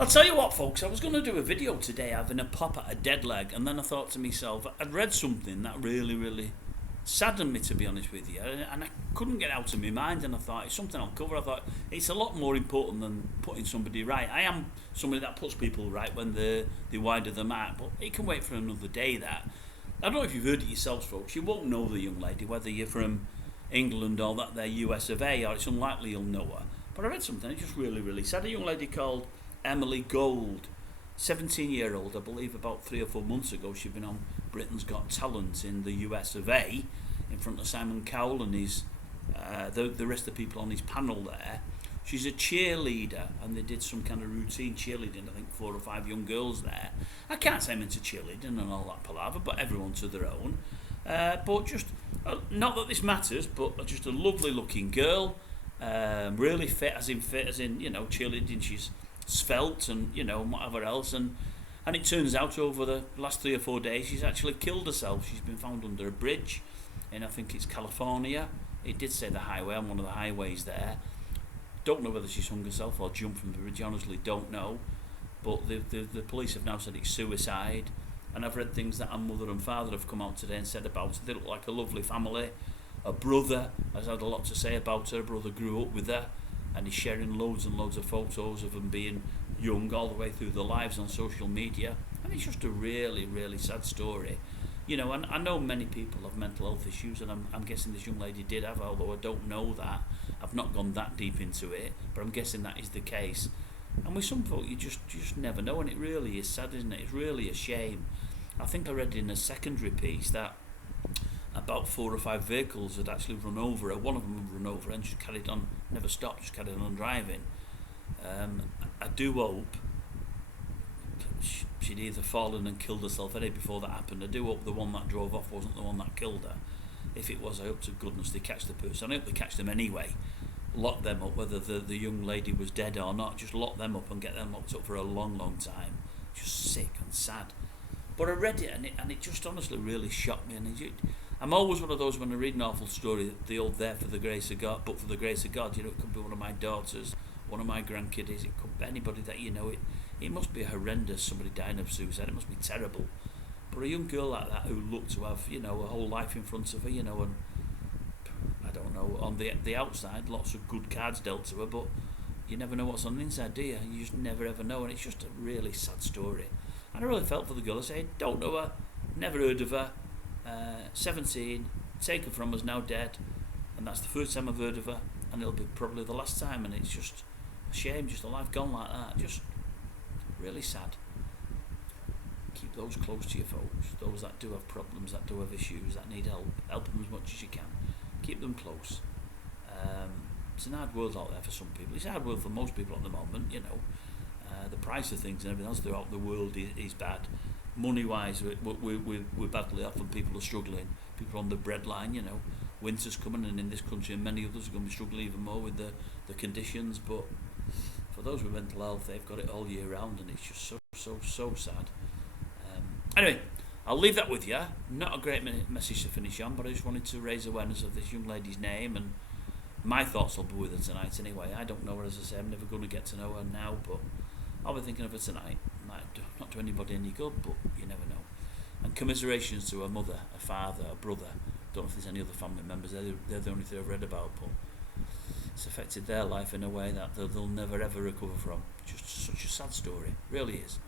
I'll tell you what, folks, I was going to do a video today having a pop at a dead leg, and then I thought to myself, I'd read something that really saddened me, to be honest with you, and I couldn't get it out of my mind, and I thought, it's something I'll cover. I thought, it's a lot more important than putting somebody right. I am somebody that puts people right when they wider the mark, but it can wait for another day, that. I don't know if you've heard it yourselves, folks. You won't know the young lady, whether you're from England or that they're US of A, or it's unlikely you'll know her. But I read something, it's just really sad. A young lady called Emily Gold, 17-year-old, I believe about 3 or 4 months ago, she'd been on Britain's Got Talent in the US of A, in front of Simon Cowell and the rest of the people on his panel there. She's a cheerleader, and they did some kind of routine cheerleading, I think 4 or 5 young girls there. I can't say I'm into cheerleading and all that palaver, but everyone to their own. But just, not that this matters, but just a lovely looking girl, really fit as in, cheerleading. She's svelte and whatever else, and it turns out over the last 3 or 4 days she's actually killed herself. She's been found under a bridge in, I think it's California. It did say the highway, on one of the highways there. Don't know whether she's hung herself or jumped from the bridge, honestly don't know, but the police have now said it's suicide. And I've read things that her mother and father have come out today and said about it. They look like a lovely family. Her brother has had a lot to say about her. Her brother grew up with her, and he's sharing loads and loads of photos of them being young all the way through their lives on social media, and it's just a really sad story. And I know many people have mental health issues, and I'm guessing this young lady did have, although I don't know that. I've not gone that deep into it, but I'm guessing that is the case. And with some folk, you just never know, and it really is sad, isn't it? It's really a shame. I think I read in a secondary piece that about 4 or 5 vehicles had actually run over her. One of them had run over her and just carried on, never stopped, just carried on driving. I do hope she'd either fallen and killed herself any before that happened. I do hope the one that drove off wasn't the one that killed her. If it was, I hope to goodness they catch the person. I hope they catch them anyway. Lock them up, whether the young lady was dead or not. Just lock them up and get them locked up for a long time. Just sick and sad. But I read it, and it just honestly really shocked me. And I'm always one of those, when I read an awful story, the old "there for the grace of God," but for the grace of God, it could be one of my daughters, one of my grandkids, it could be anybody that it must be horrendous, somebody dying of suicide, it must be terrible. But a young girl like that who looked to have, a whole life in front of her, and I don't know, on the outside, lots of good cards dealt to her, but you never know what's on the inside, do you? You just never ever know, and it's just a really sad story. And I really felt for the girl. I said, don't know her, never heard of her, 17, taken from us, now dead, and that's the first time I've heard of her, and it'll be probably the last time, and it's just a shame, just a life gone like that, just really sad. Keep those close to you, folks, those that do have problems, that do have issues, that need help them as much as you can. Keep them close. It's an hard world out there for some people. It's a hard world for most people at the moment, the price of things and everything else throughout the world is bad. Money-wise, we're badly off, and people are struggling. People are on the breadline, Winter's coming, and in this country and many others are going to be struggling even more with the conditions. But for those with mental health, they've got it all year round, and it's just so sad. Anyway, I'll leave that with you. Not a great message to finish on, but I just wanted to raise awareness of this young lady's name, and my thoughts will be with her tonight anyway. I don't know her, as I say, I'm never going to get to know her now, but I'll be thinking of her tonight. Might not do anybody any good, but you never know. And commiserations to her mother, her father, her brother. Don't know if there's any other family members. They're the only thing I've read about, but it's affected their life in a way that they'll never ever recover from. Just such a sad story, really is.